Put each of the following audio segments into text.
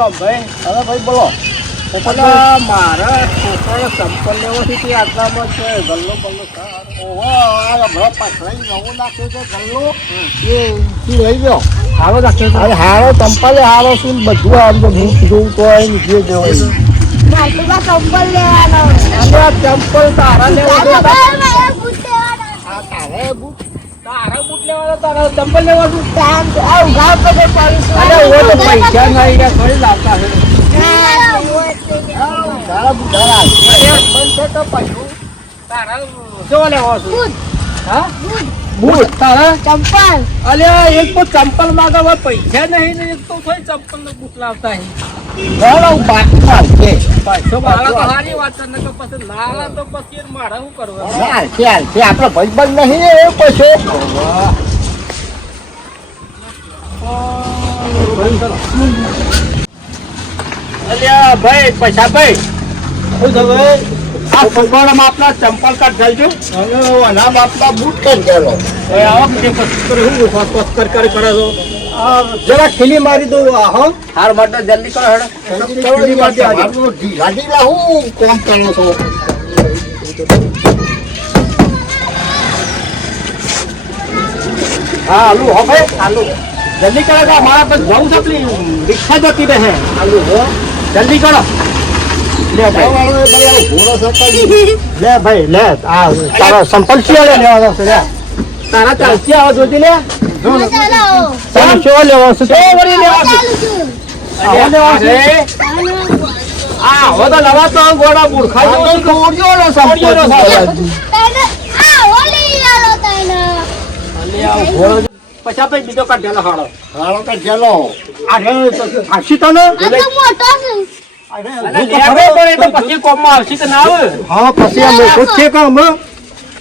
રામભાઈ હવે ભાઈ બોલો. મારા છોકરાને ચંપલ લેવાથી તે આટલામાં છે. ગલ્લો ગલ્લો ઓહો હમણાં પાછળ નવો નાખ્યો છે ગલ્લો. એ લઈ ગયો હારો રાખ્યો અરે હારો ચંપલે હારો શું બધું આમ તો હું જોઉં તો નીકળી જવાય ચંપલ લેવાનો. ચંપલ તારા બૂટ લેવાનો. તારે બુટ લેવા તારા ચંપલ લેવાનું. કામ તો આ ઓ તો પૈસા નહીં યાર થોડી લાવતા છે હા, એવું જ છે. તારા બુટ. તારા છે તો પૈસું તારા જો લેવા છું હા બૂટ, બૂટ તારા? ચંપલ. અલ્યા એક તો ચંપલ માંગવા પૈસા નહીં ને એક તો થોડી ચંપલ ને બૂટ લાવતા હે. બાકી છે પૈસો તો સારી વાત છે ને કે પછી લાલા તો પછી મારા શું કરવું ચાલ ચાલ આપડે ભાઈ બંધ નહીં એ પછી. અલ્યા ભાઈ પૈસા ભાઈ. શું થયું આ ફૂટબોલમાં આપણા ચંપલ કાઢ ચાલજો અને અનામ આપણા બુટ કરી ગયેલો હવે આવો કે પસ્કર હું પસ્કર કરી કરે છો? જરા ખીલી મારી દઉં આ હાર માટે જલ્દી કરો હેડો. ગાડી લાવું કોમ કરો છો? હા આલુ હો ભાઈ આલુ જલ્દી કરો કે મારા પર જવું છે પેલી રિક્ષા જતી રહે જલ્દી કરો લે ભાઈ લે ભાઈ લે આ તારો સંપલ ચિયો લેવા છે લે તારા ચાલતી આવા જોતી લે હા, ચાલો લેવા છે એ વળી લેવા છે. છું. છે આ હવે તો લવા તો ગોળા મૂર્ખા આ તો છે. ચોરીઓનો સંપલ ચોરીઓનો છે. તને આ ઓલી આલો તને અલે આ ઘોડો પછી આપણે બીજો કાઢેલો હાડો હાડો કે ચલો અરે ફાંસી તને મોટો અરે પછી કોમમાં આવશે કે ના આવે? હા પછી આ મોટો છે કામ હો.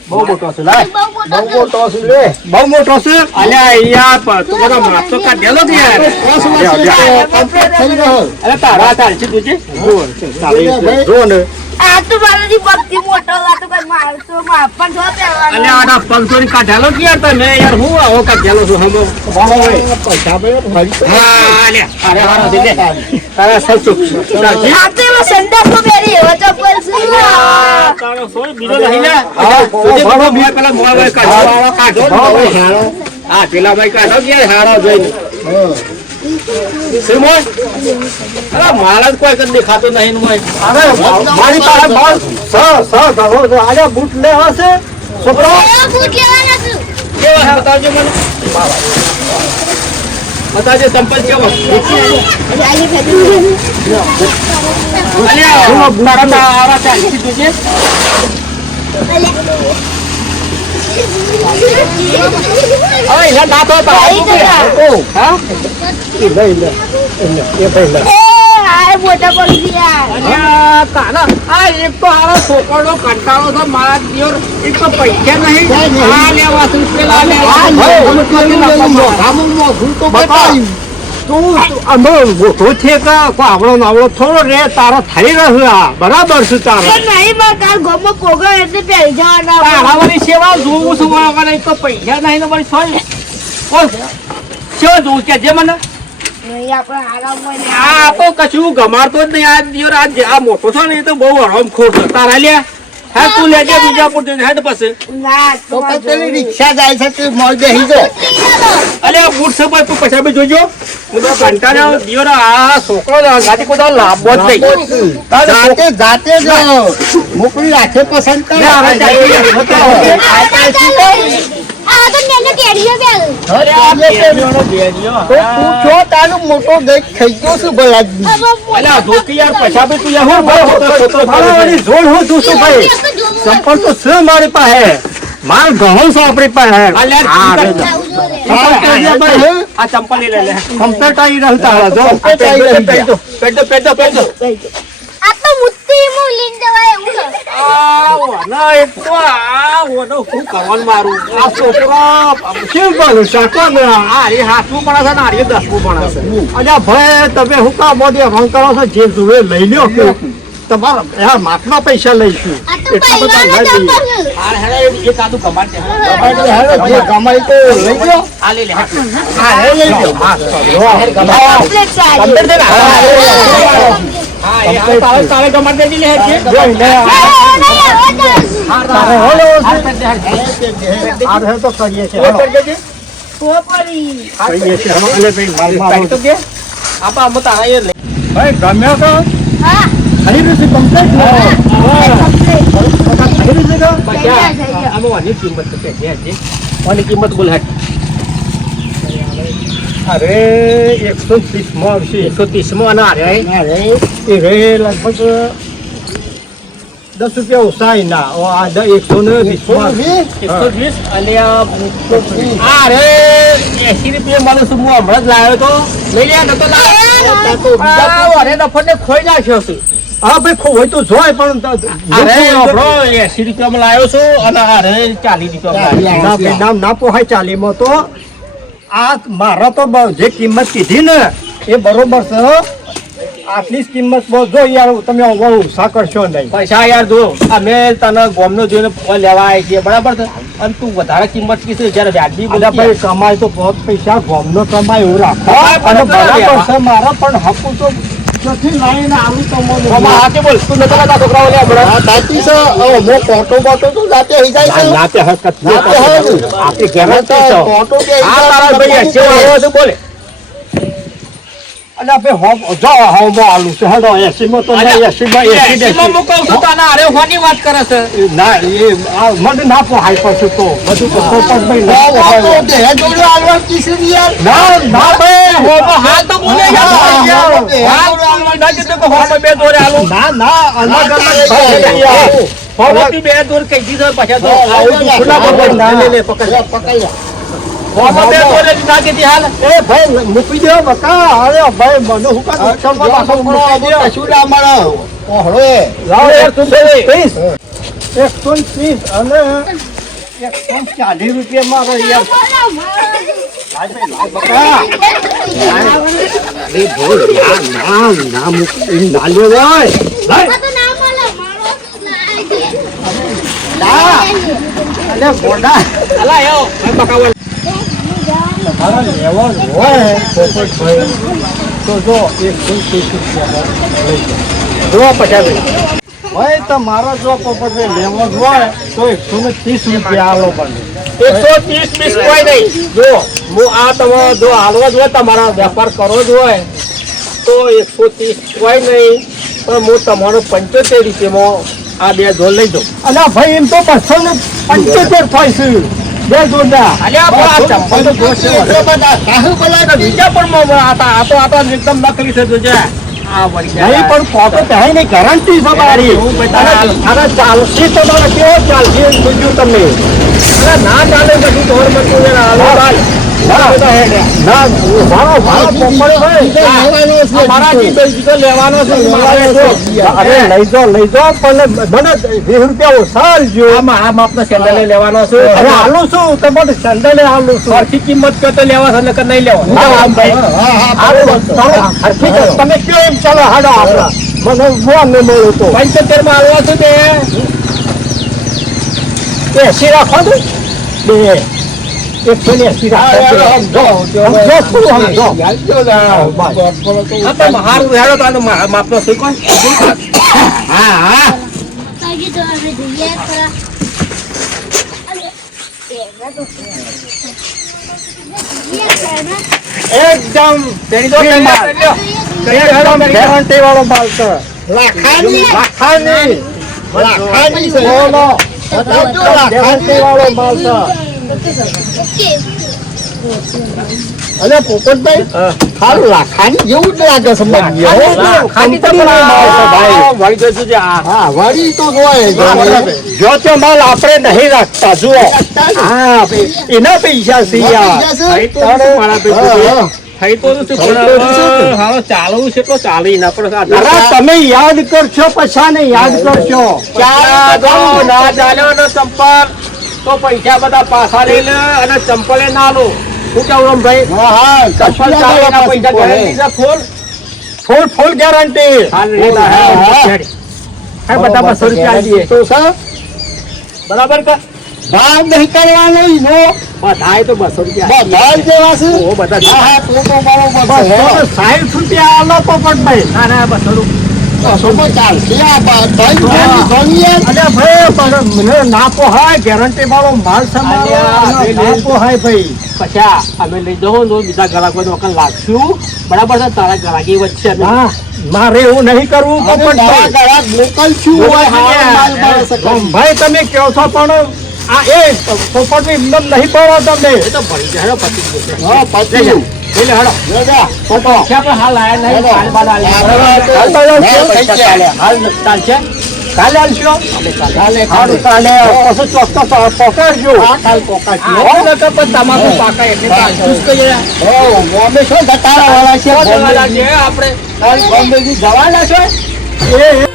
બહુ મોટો છે લાય બહુ મોટો છે લે બહુ મોટો છે અલ્યા અહીંયા પ- તું બધો યાર કમ્પ્લીટ થઈ ગયો અરે તારા ચાલશે તુજે જો ભાઈ. જો ને આ તો મારાથી બધી મોટો આ તો મારતો માપન છો અલ્યા ની કાઢેલો યાર યાર હું આવો કાઢેલો છું હમો પૈસા ભાઈ હા અલ્યા અરે હારો તારા આ તો એવો ચપ્પલ છે બીજો નહીં લે પેલા મોવા ભાઈ કાઢો કાઢો હા પેલા ભાઈ કાઢો. કે હારો જોઈને શું અરે મારા જ કોઈ કદી દેખાતો નહીં અરે મારી પાસે બસ સ સ ધરો આજે બૂટ લેવા છે છોકરો? બૂટ લેવાના છું. કેવા બતાવજો મને. સંપલ કેવો? આલી ફેંકી અલ્યા તારા તારા ચાલતી તુજે હવે એના દાંતો પાડી દે ઓ હા એ લઈ લે એ લે, એ ભાઈ લે. એ આ મોટા પડી ગયા તારા આ એક તો હારો છોકરો કંટાળો છે મારા દિયોર. એક તો પૈસા નહીં. આ લેવા છે પેલા લેવા તો. તું પૈસા નહીં ને વળી સોય. કોણ સેવા જોવું કે જે મને. નહીં આપણે આરામ હોય આ તો કશું ગમાડતો જ નહીં. આ દિયોર આ આ મોટો છે ને એ તો બહુ હરામ ખોટ છે. તારા લ્યા. હા તું લેજે બીજા પર હેડ પછી. ના તો તો પેલી રિક્ષા જાય છે તે મોય બેસી જો અલે આ બૂટ છે તું પછી બી જોજો. હું તો કંટાળ્યો દિયોર આ છોકરો ગાડી કોઈ લાભો જ નહીં. જાતે જાતે જ મોકલી રાખે પસંદ કરે. મોટો ગઈ થઈ ગયો છું ભલા તું યાર હું ભાઈ હોતો હોતો મારી જોડ હું તું છું ભાઈ. સંપર્ક તો છે મારી પાસે. માર ઘણો છે આપણી પાસે. આ ચંપલ લઈ લે. કમ્પ્લેટ આવી રહ્યું તારા પેટ પેટ પેટ દો, પેટ દો, પેટ દો. આ તો મુત્તી મુ લીન જવાય એવું આ એક તો આ ઓનો હું કરવાનું મારું આ છોકરા શું બોલું શાકો ને આ એ હાથમું પણ છે ને આ એ દસમું પણ છે અલ્યા ભાઈ તમે હું કા મોદી હરણ કરો છો જે જુએ લઈ લ્યો. કે તમારા યાર માપના પૈસા લઈશું એટલા બધા લઈ લઈએ. ચપ્પલ છે હેડે એક આદુ કમાડ જે કમાઈ તો લઈ ગયો આ લઈ લે હા હે. લઈ લે હા, લો. કમ્પ્લીટ રહે તો કરીએ છીએ કોઈ હાલો. કરી દેજે. પોપડી કરીએ છીએ હાલો. એટલે ભાઈ માર તો કે. આપા આમાં તારા એ લે. ભાઈ ગમ્યો તો હા થઈ રહ્યું છે કમ્પ્લીટ. આમાં વાની કિંમત બોલ હેઠ. અરે એકસો ત્રીસમાં આવશે એકસો ત્રીસમાં અને અરે એ રે લગભગ દસ રૂપિયા ઓછા એના ઓ આ દ- એકસો ને એકસો વીસ? અને આ આ રે એસી રૂપિયા મળે છું હું હમણાં જ લાવ્યો તો? લઈ લે નતો લાવ્યો. આ વારે નફરને ખોઈ નાખ્યો છે. હા ભાઈ ખોવાય તો જોય પણ અરે આપણો એસી રૂપિયામાં લાવ્યો છું અને અરે ચાલીસ રૂપિયામાં ના નામ ના પોહાય ચાલીમાં તો. આ મારા તો જે કિંમત કીધી ને એ બરોબર છે. આટલી જ કિંમત બહુ જો યાર તમે ઉષા કરશો નહીં. પૈસા યાર જો અમે તને ગોમનો જોઈને ફોન લેવા આવી છીએ બરાબર છે? અને તું વધારે કિંમત કીધી જયારે વ્યાજબી બધા ભાઈ કમાય તો બહુ પૈસા ગોમનો કમાય એવું રાખો. અને બરાબર બરાબર છે મારા પણ હકું તો નથી લાવીને આવું તો હાથે નતો છોકરાઓ લે હમણાં નાતે હરકત. આ તારા ભાઈ બોલે. જો આલુ છે. હેડો એસીમાં તો એસીમાં હું તને અરે હોની વાત કરે છે. ના એ આ મને ના પોહાય પછી તો. બધું તો પોપટભાઈ ના પોહાય. ના ના ભાઈ હોમો હાલ તો બોલે હા, હા, યાર. હા. હાલ તો આલવા ના. ના અલગ અલગ. બી દોર કહી દીધો પછી તો. આવું તો ખુલ્લા પકડ ના લે લે પકડ હોમો બે દોરે ના કીધી હાલ. એ ભાઈ મૂકી દો બકા. અરે ભાઈ મને હું કાં નુકસાનમાં પાછો મૂકી દો. કશું ના મળે. ઓહળો. એ લાવો યાર, તું બોલે. ત્રીસ. એકસો ત્રીસ. અને ચાલીસ રૂપિયા મારો યાર? લાય ભાઈ, લાય બકા. અરે બોલ ના ના ના મૂકી ના લેવાય. લાય. ના અલે ગોડા. અલા એવો ભાઈ બકાવલ હોય. તો જો એકસો ને ત્રીસ રૂપિયા જો. પછી ભાઈ તમારા જો પોપટભાઈ લેવો જ હોય તો એકસો ને ત્રીસ રૂપિયા આલો પણ. એકસો ત્રીસ પીસ કોઈ નહીં. જો હું આ તમે જો હાલવો જ હોય તમારા વેપાર કરવો જ હોય તો એકસો ત્રીસ કોઈ નહીં. પણ હું તમારો પંચોતેર રૂપિયામાં આ બે ઢોલ લઈ જાઉં. અને ભાઈ એમ તો બસો ને પંચોતેર થાય છે. બે જોડા અલ્યા પણ આ ચંપલ તો બીજા પણ આ તો આ તો આ તો એકદમ નકલી છે જોજે. નહીં પણ પોતે કહે નહીં ગેરંટી છે મારી. અરે ચાલશે તો તમારે કેવો ચાલશે જોજો તમે ના ચાલે બધું ઢોર બધું લેવાનો લેવાનો કિંમત કયો તો લેવા છે નકર નહીં લેવા હા, હા, ભાઈ. હા હા હાલો, ચાલો, હરખી કરો. તમે કયો એમ ચાલો હાડો આપડા પંચોતેરમાં આવવા છે તે એસી રાખો એકસો ને એસી રાખો સમજો શું માપનો કોણ હા હા. એકદમ ગેરંટી વાળો માલ છે. લાખાની? લાખાની. લાખાની બોલો. ગેરંટી લાખાની વાળો માલ છે. અરે પોપટભાઈ હાલ લાખાની જેવું જ લાગે છે વળી તો હોય જો તો માલ આપણે નહીં રાખતા જુઓ. હા એના પૈસા છે તમે યાદ કરશો પછા ને યાદ કરશો. ના ચંપલ તો પૈસા બધા પાછા લઈ લે અને ચંપલે ના લો. શું કેવું ભાઈ? હા હા ચંપલ પૈસા ગેરંટી છે? Full full full guarantee. હા, બધા બસો રૂપિયા દઈએ તો સર બરાબર કે? ભાવ નહીં કરવાનો ઈનો બધાય તો બસો રૂપિયા. બધાય જ દેવા છે. ઓ બધા હા હા તો તો બરોબર છે. બસો ને સાઠ રૂપિયા આલો પોપટભાઈ ના ના બસો રૂપિયા. કશોમાં ચાલશે આ બા- ત્રણ રૂપિયાની ગણીએ. અરે ભાઈ પણ મને ના પોહાય ગેરંટી વાળો માલ છે મારો. ભાઈ, પછી અમે લઈ જવું તો બીજા ગ્રાહકો વખત લાગશું બરાબર છે તારા ગ્રાહકી વચ્ચે હા મારે એવું નહીં કરવું. મોકલશું હોય. ભાઈ તમે કહો છો પણ આ એ પોપટની નહીં પડો તમે એ તો ભરી જાય પતી જશે હા, પછી. એટલે હેડો દાદા, ફોટો. છે આપણે હાલ આયા નહીં હેડો. બાદ આવીએ. હાલ તો હા, આવશો? પૈસા ચાલ્યા. હાલ ચાલશે કાલે આવશો કાલે, કાલે. કાલે ચોક્કસ પકડજો કાલ પોકાશું, હો. નકર પણ તમાકુ પાકા એટલે જ કહીએ. હો, બોમ્બે ધતારાવાળા છે, આપણે કાલ બોમ્બેથી જવાના છો એ